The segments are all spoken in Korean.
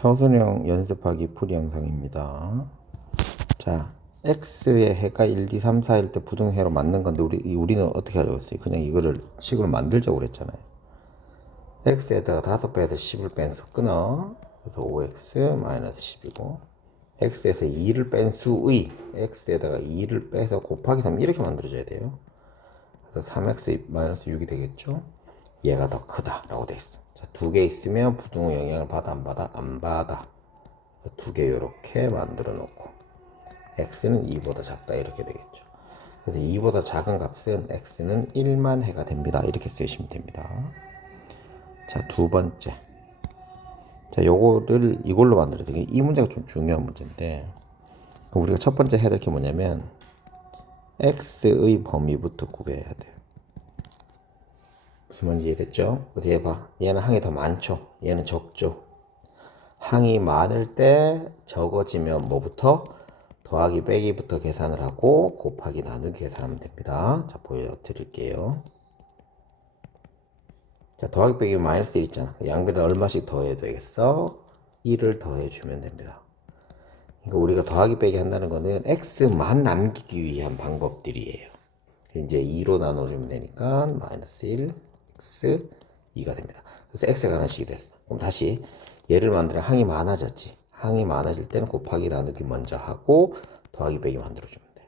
서술형 연습하기 풀이 영상입니다. 자, x의 해가 1, 2, 3, 4일 때 부등해로 만든 건데 우리 이- 우리는 어떻게 하려고 했어요? 그냥 이거를 식으로 만들자고 그랬잖아요. x에다가 다섯 배에서 10을 뺀 수 끊어. 그래서 5x 마이너스 10이고 x에서 2를 뺀 수의 x에다가 2를 빼서 곱하기 3 이렇게 만들어줘야 돼요. 그래서 3x 마이너스 6이 되겠죠. 얘가 더 크다라고 돼 있어. 자, 두 개 있으면 부등호 영향을 받아 안 받아 안 받아. 두 개 이렇게 만들어 놓고 x는 2보다 작다 이렇게 되겠죠. 그래서 2보다 작은 값은 x는 1만 해가 됩니다. 이렇게 쓰시면 됩니다. 자, 두 번째. 자, 요거를 이걸로 만들어야 돼. 이 문제가 좀 중요한 문제인데 우리가 첫 번째 해야 될 게 뭐냐면 x의 범위부터 구해야 돼요. 말인지 이해됐죠? 그래서 얘 봐. 얘는 항이 더 많죠? 얘는 적죠? 항이 많을 때 적어지면 뭐부터? 더하기 빼기부터 계산을 하고 곱하기 나누기 계산하면 됩니다. 자, 보여드릴게요. 자, 더하기 빼기 마이너스 1 있잖아. 양배다 얼마씩 더해야 되겠어? 1을 더해주면 됩니다. 그러니까 우리가 더하기 빼기 한다는 거는 x만 남기기 위한 방법들이에요. 이제 2로 나눠주면 되니까 마이너스 1, x 2가 됩니다. 그래서 x가 하나씩이 됐어. 그럼 다시 얘를 만들어 항이 많아졌지. 항이 많아질 때는 곱하기 나누기 먼저 하고 더하기 빼기 만들어주면 돼.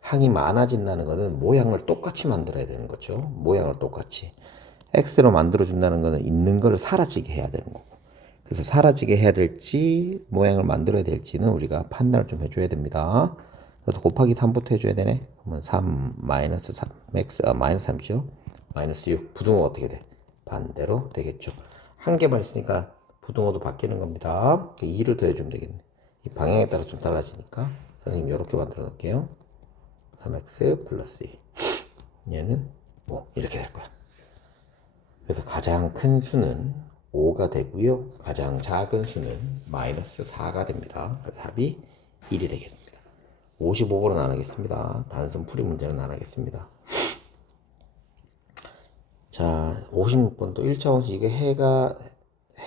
항이 많아진다는 거는 모양을 똑같이 만들어야 되는 거죠. 모양을 똑같이. x로 만들어준다는 거는 있는 거를 사라지게 해야 되는 거고. 그래서 사라지게 해야 될지 모양을 만들어야 될지는 우리가 판단을 좀 해줘야 됩니다. 그래서 곱하기 3부터 해줘야 되네. 그러면 3 마이너스 3 x 아, 마이너스 3이죠. 마이너스 6 부등호 어떻게 돼? 반대로 되겠죠. 한 개만 있으니까 부등호도 바뀌는 겁니다. 2를 더해주면 되겠네. 이 방향에 따라 좀 달라지니까 선생님 이렇게 만들어 놓을게요. 3x 플러스 2 얘는 5 이렇게 될 거야. 그래서 가장 큰 수는 5가 되고요. 가장 작은 수는 마이너스 4가 됩니다. 그래서 답이 1이 되겠습니다. 55번은 안 하겠습니다. 단순 풀이 문제는 안 하겠습니다. 자, 56번도 1차원식 이게 해가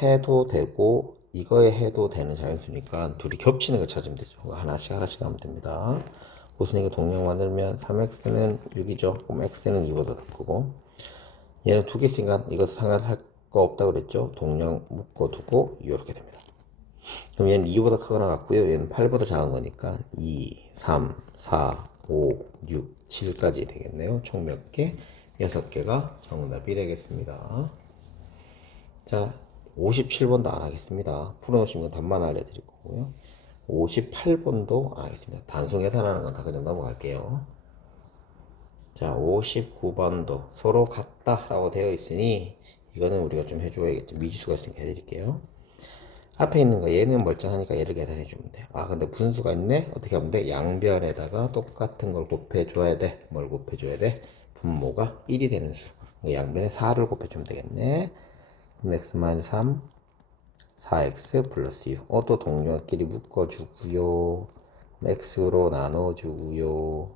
해도 되고 이거에 해도 되는 자연수니까 둘이 겹치는 걸 찾으면 되죠. 하나씩 하나씩 하면 됩니다. 우선 이거 동량 만들면 3x는 6이죠. 그럼 x는 2보다 더 크고 얘는 두개 있으니까 이거 상관할 거 없다고 그랬죠. 동량 묶어 두고 이렇게 됩니다. 그럼 얘는 2보다 크거나 같고요. 얘는 8보다 작은 거니까 2, 3, 4, 5, 6, 7까지 되겠네요. 총 몇 개? 6개가 정답이 되겠습니다. 자, 57번도 안 하겠습니다. 풀어놓으시면 답만 알려드릴 거고요. 58번도 안 하겠습니다. 단순 계산하는 건 다 그냥 넘어갈게요. 자, 59번도 서로 같다 라고 되어 있으니 이거는 우리가 좀 해줘야겠죠. 미지수가 있으니까 해드릴게요. 앞에 있는 거 얘는 멀쩡하니까 얘를 계산해 주면 돼. 아 근데 분수가 있네. 어떻게 하면 돼? 양변에다가 똑같은 걸 곱해 줘야 돼. 뭘 곱해 줘야 돼? 분모가 1이 되는 수. 양변에 4를 곱해 주면 되겠네. 그럼 x 3 4x 플러스 6. 어, 또 동료끼리 묶어주고요. x로 나눠주고요.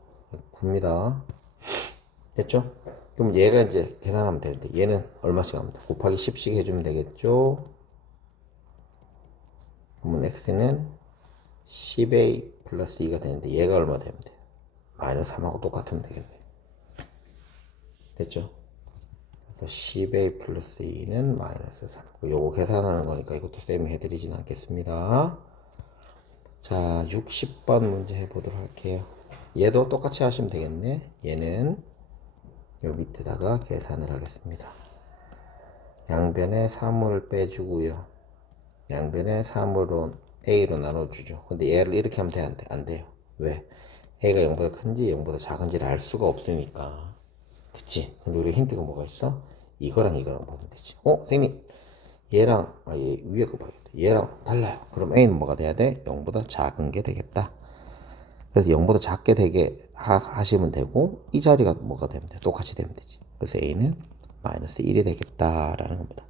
9입니다. 됐죠? 그럼 얘가 이제 계산하면 되는데 얘는 얼마씩 돼? 곱하기 10씩 해주면 되겠죠? 그러면 x는 10a 플러스 2가 되는데 얘가 얼마 되면 돼? 마이너스 3하고 똑같으면 되겠네. 됐죠? 그래서 10a 플러스 2는 마이너스 3. 요거 계산하는 거니까 이것도 쌤이 해드리진 않겠습니다. 자, 60번 문제 해보도록 할게요. 얘도 똑같이 하시면 되겠네. 얘는 요 밑에다가 계산을 하겠습니다. 양변에 3을 빼주고요. 양변에 3으로 a로 나눠주죠. 근데 얘를 이렇게 하면 돼? 안 돼? 안 돼요. 왜? a가 0보다 큰지 0보다 작은지를 알 수가 없으니까. 그치? 근데 우리 힌트가 뭐가 있어? 이거랑 이거랑 보면 되지. 어? 선생님 얘랑 아, 얘 위에 거 봐야 돼. 얘랑 달라요. 그럼 a는 뭐가 돼야 돼? 0보다 작은 게 되겠다. 그래서 0보다 작게 되게 하, 하시면 되고 이 자리가 뭐가 되면 돼? 똑같이 되면 되지. 그래서 a는 마이너스 1이 되겠다라는 겁니다.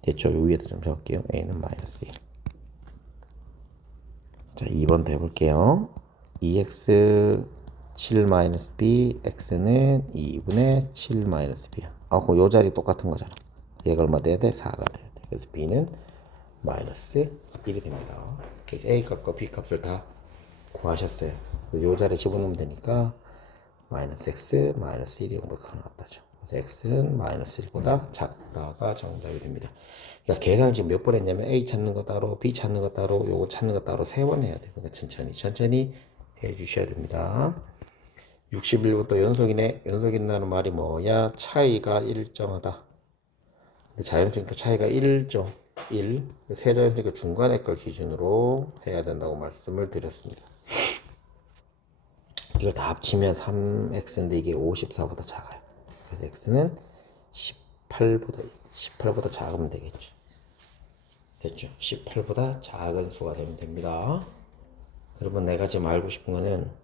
됐죠? 요 위에다 좀 적을게요. a는 마이너스 1. 자, 2번 더 해볼게요. 2x 7 마이너스 b, x는 2분의 7 마이너스 b야. 아, 그럼 요 자리 똑같은 거잖아. 얘가 얼마 돼야 돼? 4가 돼야 돼. 그래서 b는 마이너스 1이 됩니다. 그래서 A 값과 B 값을 다 구하셨어요. 요 자리에 집어넣으면 되니까 마이너스 x 마이너스 1이 정도 나왔다죠. 그래서 x는 마이너스 1보다 작다가 정답이 됩니다. 그러니까 계산을 지금 몇 번 했냐면 a 찾는 거 따로 b 찾는 거 따로 요거 찾는 거 따로 세 번 해야 돼요. 그러니까 천천히 천천히 해 주셔야 됩니다. 61번 또 연속이네. 연속이라는 말이 뭐야? 차이가 일정하다. 근데 자연수니까 차이가 1죠. 1. 세자연수니까 중간의 걸 기준으로 해야 된다고 말씀을 드렸습니다. 이걸 다 합치면 3x인데 이게 54보다 작아요. 그래서 x는 18보다 18보다 작으면 되겠죠. 됐죠? 18보다 작은 수가 되면 됩니다. 그러면 내가 지금 알고 싶은 거는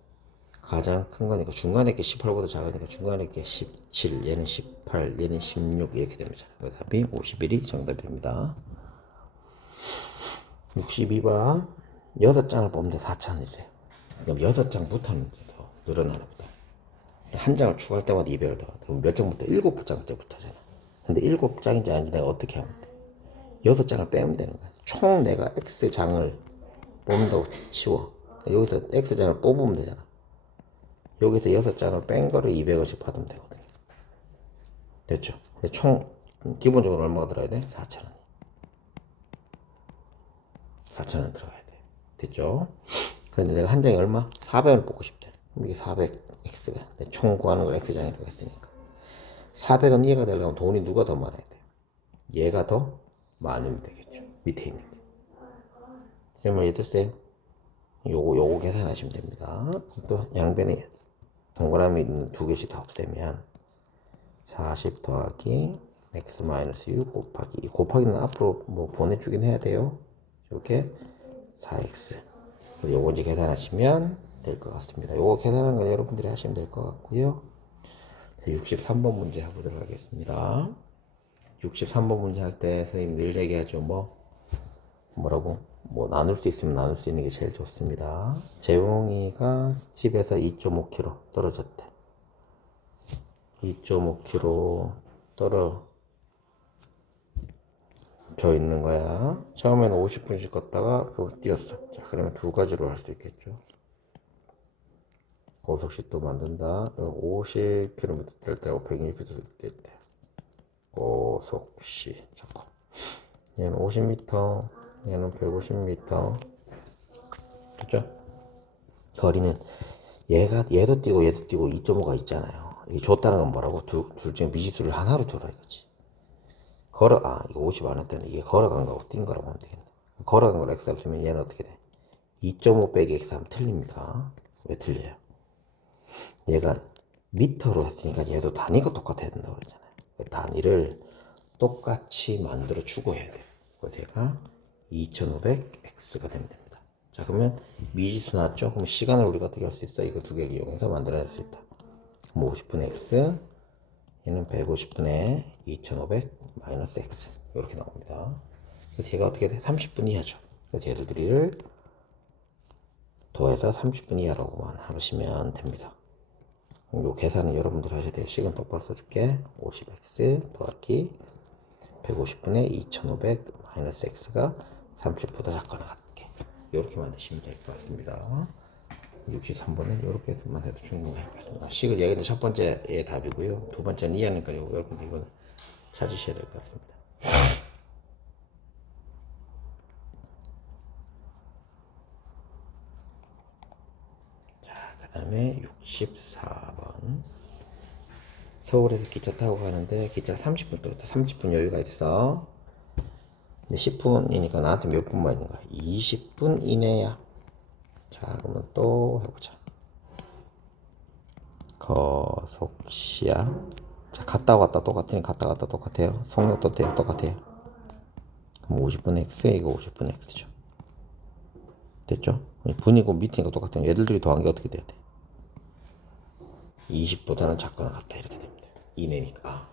가장 큰 거니까 중간에 게 18보다 작으니까 중간에 게 17, 얘는 18, 얘는 16 이렇게 됩니다. 그래서 답이 51이 정답이 됩니다. 62번 6장을 뽑는데 4천이래요. 그럼 6장부터는 더 늘어나나 보다. 한 장을 추가할 때마다 200을 더. 그럼 몇 장부터? 7장 때부터잖아. 근데 7장인지 아닌지 내가 어떻게 하면 돼? 6장을 빼면 되는 거야. 총 내가 X장을 뽑는다고 치워. 여기서 X장을 뽑으면 되잖아. 여기서 6장을 뺀 거를 200원씩 받으면 되거든요. 됐죠? 근데 총 기본적으로 얼마가 들어야 돼? 4,000원. 4,000원 들어가야 돼. 됐죠? 근데 내가 한 장에 얼마? 400원 뽑고 싶대. 이게 400x가. 총 구하는 걸 x장이라고 했으니까. 400원 이해가 되려면 돈이 누가 더 많아야 돼? 얘가 더 많으면 되겠죠. 밑에 있는 게. 질문 이해됐어요? 요거, 요거 계산하시면 됩니다. 또 양변에 동그라미 있는 두 개씩 다 없애면 40 더하기 x 마이너스 6 곱하기 이 곱하기는 앞으로 뭐 보내주긴 해야 돼요. 이렇게 4x 요거 이제 계산하시면 될 것 같습니다. 요거 계산하는 거 여러분들이 하시면 될 것 같고요. 63번 문제 해보도록 하겠습니다. 63번 문제 할 때 선생님 늘 얘기하죠. 뭐 뭐라고? 뭐 나눌 수 있으면 나눌 수 있는 게 제일 좋습니다. 재웅이가 집에서 2.5km 떨어졌대. 2.5km 떨어져 있는 거야. 처음에는 50분씩 걷다가 그거 뛰었어. 자, 그러면 두 가지로 할 수 있겠죠. 고속시도 만든다. 50km 될 때하고 120km 될 때. 고속시. 잠깐. 얘는 50m, 얘는 150m. 됐죠? 거리는 얘가 얘도 뛰고 얘도 뛰고 2.5가 있잖아요. 이게 줬다는 건 뭐라고? 둘, 둘 중에 미지수를 하나로 두라 이거지. 걸어 아 이거 50 안 했다는 이게 걸어간 거고 뛴 거라고 하면 되겠네. 걸어간 걸 x 합치면 얘는 어떻게 돼? 2.5 빼기 x 하면 틀립니다. 왜 틀려요? 얘가 미터로 했으니까 얘도 단위가 똑같아야 된다고 그러잖아요. 그 단위를 똑같이 만들어 주고 해야 돼요. 그래서 얘가 2500x가 되면 됩니다. 자, 그러면 미지수 나왔죠? 그럼 시간을 우리가 어떻게 할 수 있어? 이거 두 개를 이용해서 만들어낼 수 있다. 그럼 50분의 x, 얘는 150분의 2500 마이너스 x. 이렇게 나옵니다. 그래서 얘가 어떻게 돼? 30분 이하죠. 그래서 얘들 둘이를 더해서 30분 이하라고만 하시면 됩니다. 요 계산은 여러분들 하셔야 돼요. 시간 똑바로 써줄게. 50x 더하기 150분의 2500 마이너스 x가 30보다 작거나 같게. 이렇게 만드시면 될 것 같습니다. 63번은 이렇게 해서만 해도 충분할 것 같습니다. 식은 여기는 첫 번째의 답이고요. 두 번째는 이해하니까 여러분들 이거는 찾으셔야 될 것 같습니다. 자, 그 다음에 64번. 서울에서 기차 타고 가는데 기차 30분 또 30분 여유가 있어. 근데 10분이니까 나한테 몇 분만 있는 거야? 20분 이내야. 자, 그러면 또 해보자. 거속시야. 자, 갔다 왔다 똑같으니 갔다 왔다 똑같아요. 속력도 돼요. 똑같아요. 그럼 50분의 x, 이거 50분의 x죠. 됐죠? 분이고 밑이니까 똑같아요. 얘들 둘이 더한 게 어떻게 돼야 돼? 20보다는 작거나 같다 이렇게 됩니다. 이내니까 아,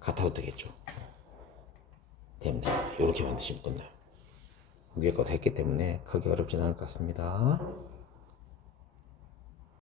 같아도 되겠죠. 됩니다. 이렇게 만드시면 끝나요. 위에 것도 했기 때문에 크게 어렵진 않을 것 같습니다.